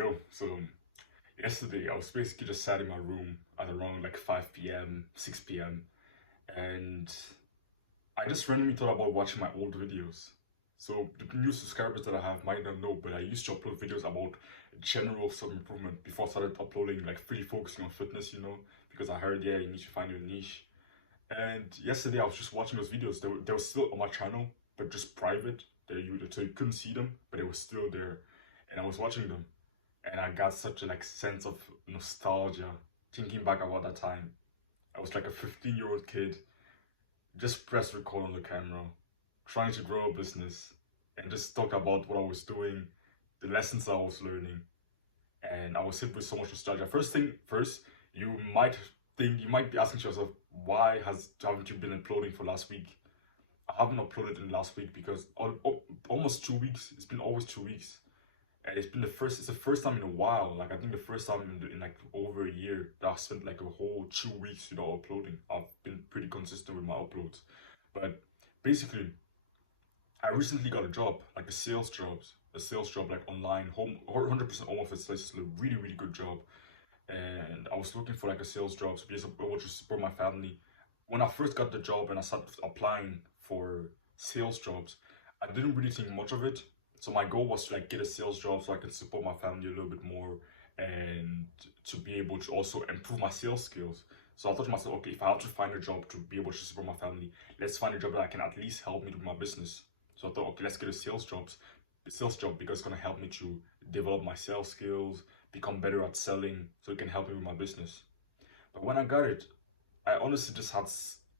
Yo, so yesterday I was basically just sat in my room at around like 5 p.m., 6 p.m., and I just randomly thought about watching my old videos. So the new subscribers that I have might not know, but I used to upload videos about general self-improvement before I started uploading, like really focusing on fitness, because I heard, yeah, you need to find your niche. And yesterday I was just watching those videos. They were still on my channel, but just private. So you couldn't see them, but they were still there. And I was watching them. And I got such a like sense of nostalgia thinking back about that time. I was like a 15-year-old kid, just press record on the camera, trying to grow a business, and just talk about what I was doing, the lessons I was learning, and I was hit with so much nostalgia. First thing first, you might be asking yourself, why haven't you been uploading for last week? I haven't uploaded in the last week because almost 2 weeks. It's been always 2 weeks. And it's the first time in a while, like I think the first time in like over a year that I spent like a whole 2 weeks without uploading. I've been pretty consistent with my uploads. But basically, I recently got a job, like a sales job like online, home, 100% home office. So it's a really, really good job. And I was looking for like a sales job to be able to support my family. When I first got the job and I started applying for sales jobs, I didn't really think much of it. So my goal was to like get a sales job so I could support my family a little bit more and to be able to also improve my sales skills. So I thought to myself, okay, if I have to find a job to be able to support my family, let's find a job that can at least help me with my business. So I thought, okay, let's get a sales job because it's gonna help me to develop my sales skills, become better at selling, so it can help me with my business. But when I got it, I honestly just had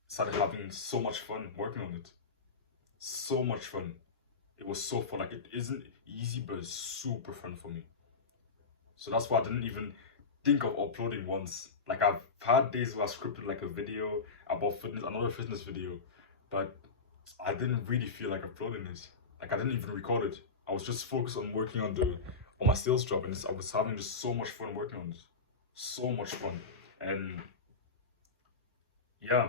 started having so much fun working on it. So much fun. It was so fun. Like it isn't easy, but it's super fun for me. So that's why I didn't even think of uploading once. Like I've had days where I scripted like a video about fitness, another fitness video, but I didn't really feel like uploading it. Like I didn't even record it. I was just focused on working on my sales job, and I was having just so much fun working on it. So much fun. And yeah,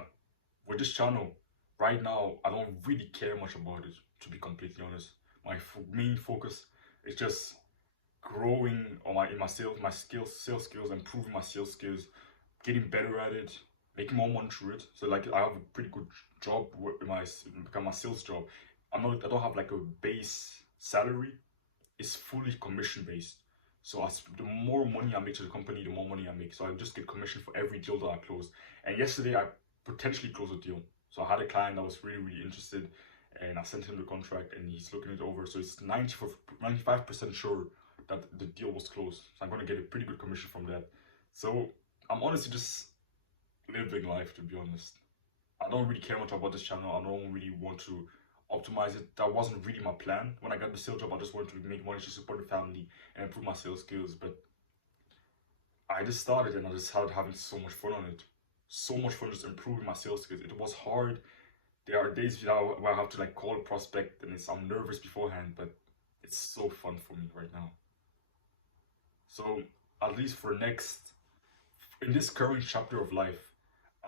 with this channel, right now, I don't really care much about it, to be completely honest. My main focus is just growing on sales skills, improving my sales skills, getting better at it, making more money through it. So like I have a pretty good job with my sales job. I don't have like a base salary. It's fully commission based. So the more money I make to the company, the more money I make. So I just get commission for every deal that I close. And yesterday I potentially closed a deal. So I had a client that was really, really interested, and I sent him the contract and he's looking it over. So it's 95% sure that the deal was closed. So I'm gonna get a pretty good commission from that. So I'm honestly just living life, to be honest. I don't really care much about this channel. I don't really want to optimize it. That wasn't really my plan. When I got the sales job, I just wanted to make money to support the family and improve my sales skills. But I just started and I just started having so much fun on it. So much fun just improving my sales skills. It was hard. There are days where I have to like call a prospect and I'm nervous beforehand, but it's so fun for me right now. So at least in this current chapter of life,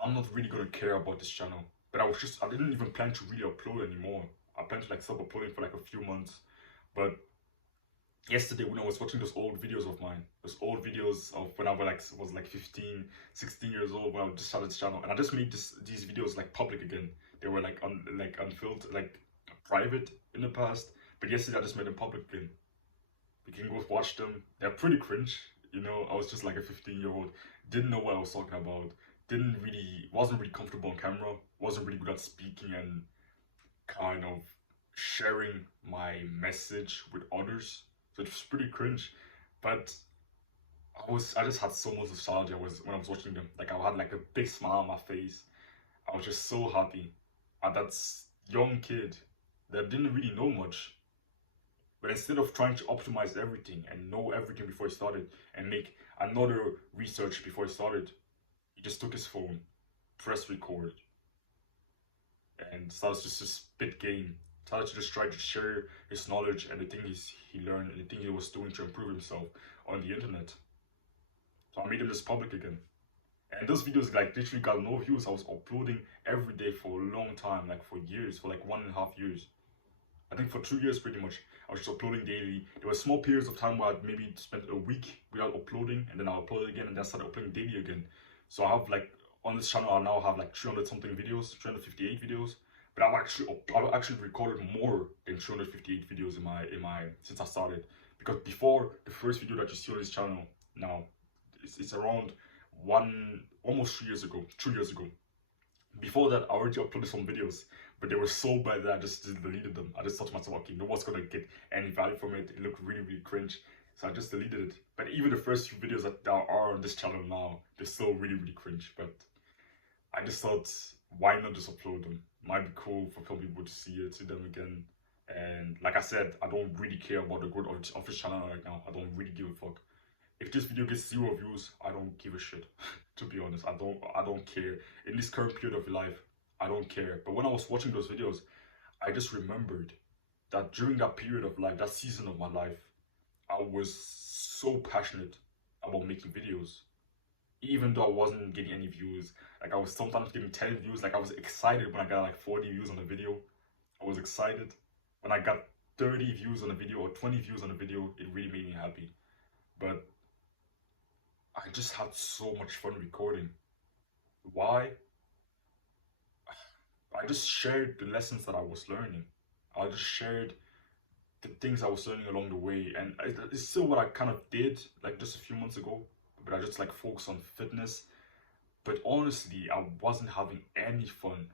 I'm not really gonna care about this channel. But I didn't even plan to really upload anymore. I planned to like stop uploading for like a few months. But yesterday when I was watching those old videos of mine, those old videos of when I was like 15, 16 years old, when I just started this channel, and I just made these videos like public again. They were like unfiltered, like private in the past. But yesterday I just made them public again. You can go watch them. They're pretty cringe. I was just like a 15-year-old, didn't know what I was talking about, wasn't really comfortable on camera, wasn't really good at speaking and kind of sharing my message with others. So it was pretty cringe. But I just had so much nostalgia when I was watching them. Like I had like a big smile on my face. I was just so happy. And that young kid that didn't really know much, but instead of trying to optimize everything and know everything before he started and make another research before he started, he just took his phone, pressed record, and started just to spit game. Started to just try to share his knowledge and the things he learned and the thing he was doing to improve himself on the internet. So I made him just public again. And those videos like literally got no views. I was uploading every day for a long time, like for years, for like 1.5 years. I think for 2 years pretty much. I was just uploading daily. There were small periods of time where I'd maybe spent a week without uploading, and then I'll upload again, and then I started uploading daily again. So I have like, on this channel, I now have like 300 something videos, 358 videos. But I've actually recorded more than 358 videos in my since I started. Because before the first video that you see on this channel now, it's around almost 3 years ago, 2 years ago. Before that, I already uploaded some videos, but they were so bad that I just deleted them. I just thought to myself, okay, no one's gonna get any value from it. It looked really, really cringe. So I just deleted it. But even the first few videos that are on this channel now, they're still really, really cringe. But I just thought, why not just upload them? Might be cool for some people to see them again. And like I said, I don't really care about the growth of this channel right now. I don't really give a fuck. If this video gets 0 views, I don't give a shit. To be honest, I don't care. In this current period of life, I don't care. But when I was watching those videos, I just remembered that during that period of life, that season of my life, I was so passionate about making videos. Even though I wasn't getting any views, like I was sometimes getting 10 views. Like I was excited when I got like 40 views on a video. I was excited when I got 30 views on a video or 20 views on a video. It really made me happy. But I just had so much fun recording. Why? I just shared the lessons that I was learning. I just shared the things I was learning along the way, and it's still what I kind of did like just a few months ago, but I just like focused on fitness. But honestly, I wasn't having any fun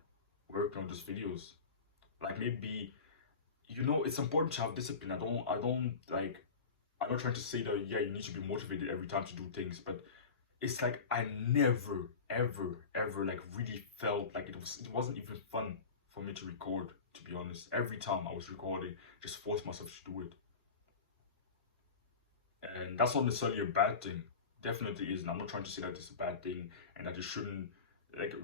working on those videos. Like maybe, you know, it's important to have discipline. I'm not trying to say that, yeah, you need to be motivated every time to do things, but it's like I never, ever like really felt like it wasn't even fun for me to record, to be honest. Every time I was recording, just forced myself to do it. And that's not necessarily a bad thing. Definitely isn't. I'm not trying to say that it's a bad thing and that it shouldn't, like,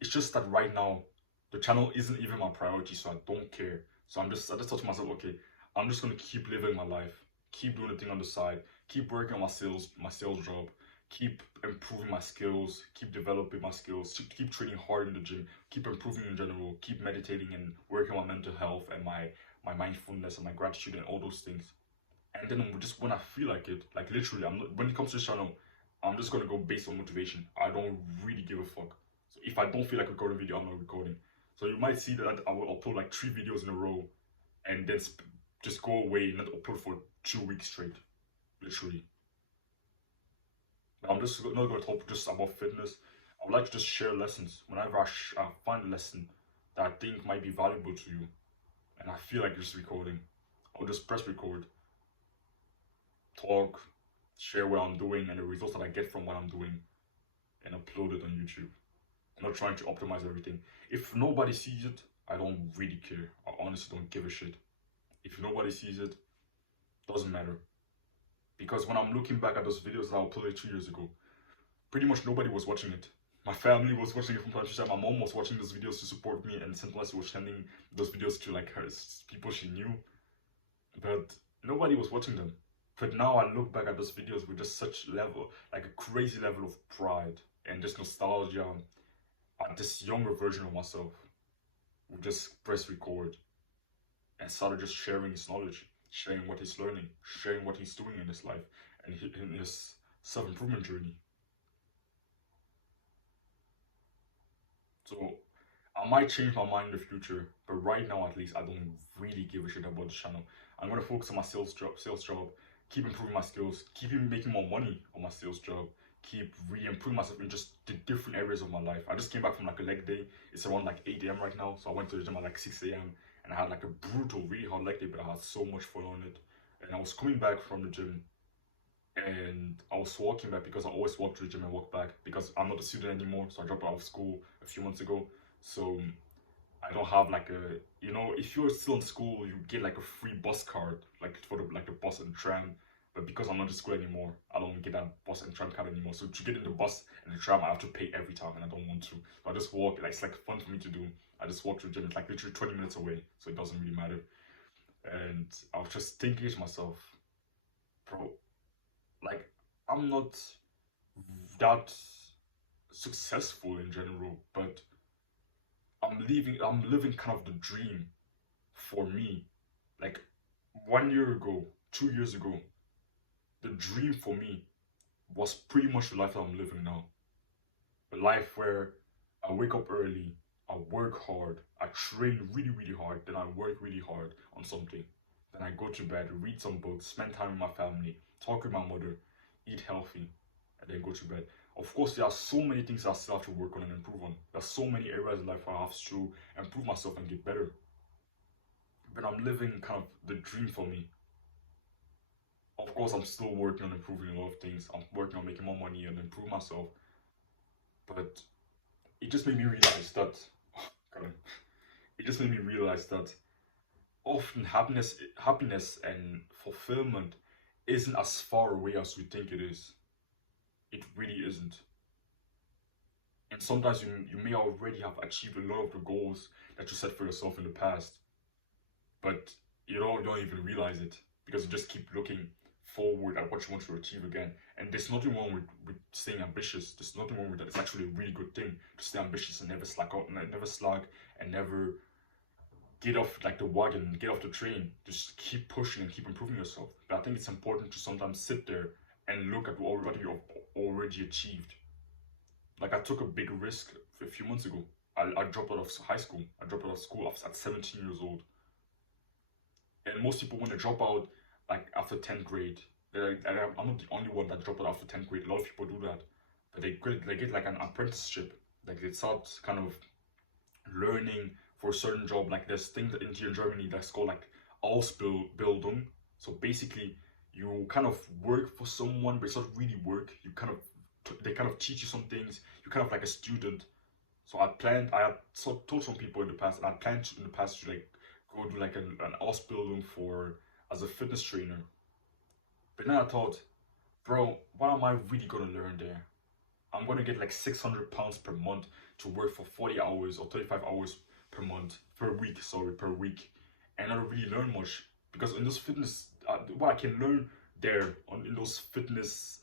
it's just that right now the channel isn't even my priority, so I don't care. So I just thought to myself, okay, I'm just gonna keep living my life, keep doing the thing on the side, keep working on my sales job, keep improving my skills, keep developing my skills, keep training hard in the gym, keep improving in general, keep meditating and working on my mental health and my mindfulness and my gratitude and all those things. And then just when I feel like it, like literally, when it comes to this channel, I'm just gonna go based on motivation. I don't really give a fuck. So if I don't feel like recording a video, I'm not recording. So you might see that I will upload like 3 videos in a row and then just go away and not upload for 2 weeks straight, literally. I'm just not going to talk just about fitness. I would like to just share lessons. Whenever I find a lesson that I think might be valuable to you, and I feel like just recording, I'll just press record, talk, share what I'm doing and the results that I get from what I'm doing, and upload it on YouTube. I'm not trying to optimize everything. If nobody sees it, I don't really care. I honestly don't give a shit. If nobody sees it, doesn't matter. Because when I'm looking back at those videos that I uploaded 2 years ago, pretty much nobody was watching it. My family was watching it from time to time. My mom was watching those videos to support me, and sometimes she was sending those videos to like her people she knew. But nobody was watching them. But now I look back at those videos with just such level, like a crazy level of pride and just nostalgia at this younger version of myself who just press record and started just sharing his knowledge, sharing what he's learning, sharing what he's doing in his life and in his self-improvement journey. So I might change my mind in the future, but right now at least I don't really give a shit about the channel. I'm gonna focus on my sales job, keep improving my skills, keep making more money on my sales job, keep re-improving myself in just the different areas of my life. I just came back from like a leg day. It's around like 8 a.m. right now, so I went to the gym at like 6 a.m. and I had like a brutal, really hard leg day, but I had so much fun on it. And I was coming back from the gym and I was walking back because I always walk to the gym and walk back because I'm not a student anymore, so I dropped out of school a few months ago. So I don't have like a, you know, if you're still in school, you get like a free bus card, like for the bus and tram. But because I'm not in school anymore, I don't get that bus and tram card anymore. So to get in the bus and the tram, I have to pay every time, and I don't want to. So I just walk. Like, it's like fun for me to do. I just walk to the gym. It's like literally 20 minutes away, so it doesn't really matter. And I was just thinking to myself, bro, like I'm not that successful in general, but I'm living kind of the dream for me. Like 1 year ago, 2 years ago, the dream for me was pretty much the life that I'm living now. A life where I wake up early, I work hard, I train really, really hard, then I work really hard on something. Then I go to bed, read some books, spend time with my family, talk with my mother, eat healthy, and then go to bed. Of course, there are so many things I still have to work on and improve on. There are so many areas in life where I have to improve myself and get better. But I'm living kind of the dream for me. Of course, I'm still working on improving a lot of things. I'm working on making more money and improve myself. But it just made me realize that, God, it just made me realize that often happiness and fulfillment isn't as far away as we think it is. It really isn't. And sometimes you may already have achieved a lot of the goals that you set for yourself in the past, but you don't even realize it because you just keep looking forward at what you want to achieve again. And there's nothing wrong with staying ambitious. There's nothing wrong with that. It's actually a really good thing to stay ambitious and never slack out, and never slack, and never get off like the wagon, get off the train. Just keep pushing and keep improving yourself. But I think it's important to sometimes sit there and look at what you've already achieved. Like I took a big risk a few months ago. I dropped out of high school. I dropped out of school at 17 years old. And most people, when they drop out like after 10th grade, I'm not the only one that dropped out after 10th grade. A lot of people do that, but they get like an apprenticeship. Like they start kind of learning for a certain job. Like there's things in here in Germany that's called like Ausbildung. So basically, you kind of work for someone, but it's not really work. You kind of they kind of teach you some things. You're kind of like a student. So I had told some people in the past, and I planned in the past to like go do like an Ausbildung for as a fitness trainer. But then I thought, bro, what am I really gonna learn there? I'm gonna get like £600 per month to work for 40 hours or 35 hours per week, sorry, per week, and I don't really learn much because in those fitness, what I can learn there in those fitness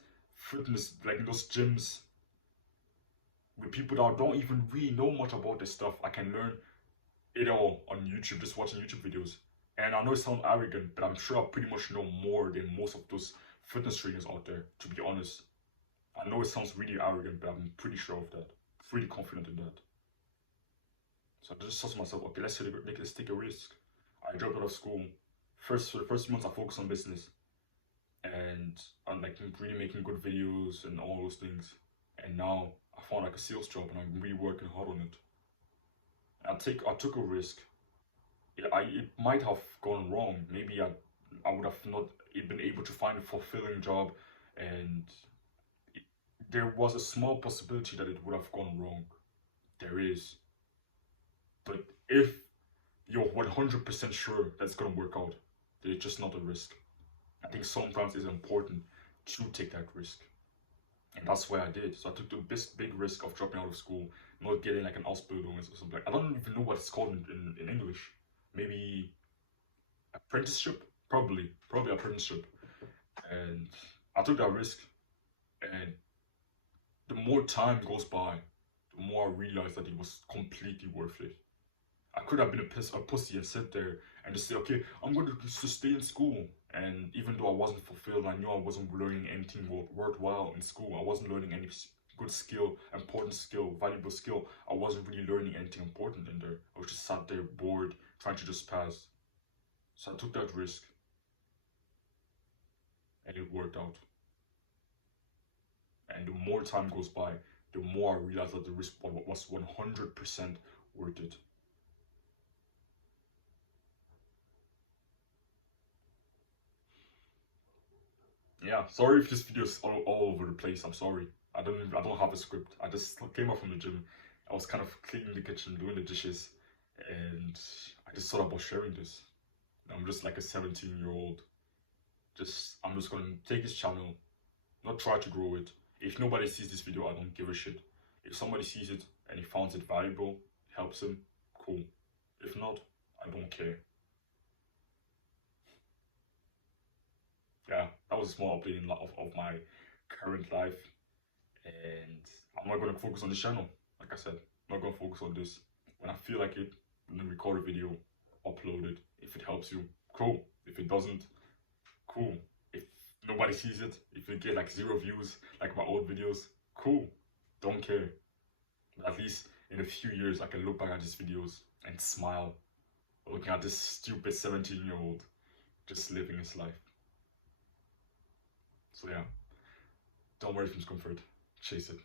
like in those gyms with people that don't even really know much about this stuff, I can learn it all on YouTube, just watching YouTube videos. And I know it sounds arrogant, but I'm sure I pretty much know more than most of those fitness trainers out there, to be honest. I know it sounds really arrogant, but I'm pretty sure of that. Pretty confident in that. So I just thought to myself, okay, let's take a risk. I dropped out of school. For the first months, I focused on business and on like really making good videos and all those things. And now I found like a sales job, and I'm really working hard on it. I took a risk. It might have gone wrong. Maybe I would have not been able to find a fulfilling job, and there was a small possibility that it would have gone wrong. There is. But if you're 100% sure that's going to work out, then it's just not a risk. I think sometimes it's important to take that risk. And that's why I did. So I took the big risk of dropping out of school, not getting like an Ausbildung or something. I don't even know what it's called in English. Maybe apprenticeship? Probably apprenticeship. And I took that risk. And the more time goes by, the more I realized that it was completely worth it. I could have been a pussy and sit there and just say, okay, I'm going to stay in school. And even though I wasn't fulfilled, I knew I wasn't learning anything worthwhile in school. I wasn't learning any good skill, important skill, valuable skill. I wasn't really learning anything important in there. I was just sat there bored, trying to just pass. So I took that risk, and it worked out. And the more time goes by, the more I realize that the risk was 100% worth it. Yeah, sorry if this video is all over the place. I'm sorry. I don't have a script. I just came up from the gym. I was kind of cleaning the kitchen, doing the dishes, and I just thought about sharing this. I'm just like a 17-year-old. I'm just gonna take his channel, not try to grow it. If nobody sees this video, I don't give a shit. If somebody sees it and he finds it valuable, helps him, cool. If not, I don't care. Yeah, that was a small update of my current life. And I'm not gonna focus on this channel. Like I said, I'm not gonna focus on this. When I feel like it, I'm gonna record a video, upload it. If it helps you, cool. If it doesn't, cool. If nobody sees it, if it get like 0 views, like my old videos, cool. Don't care. But at least in a few years, I can look back at these videos and smile, looking at this stupid 17-year-old just living his life. So yeah, don't worry from discomfort, chase it.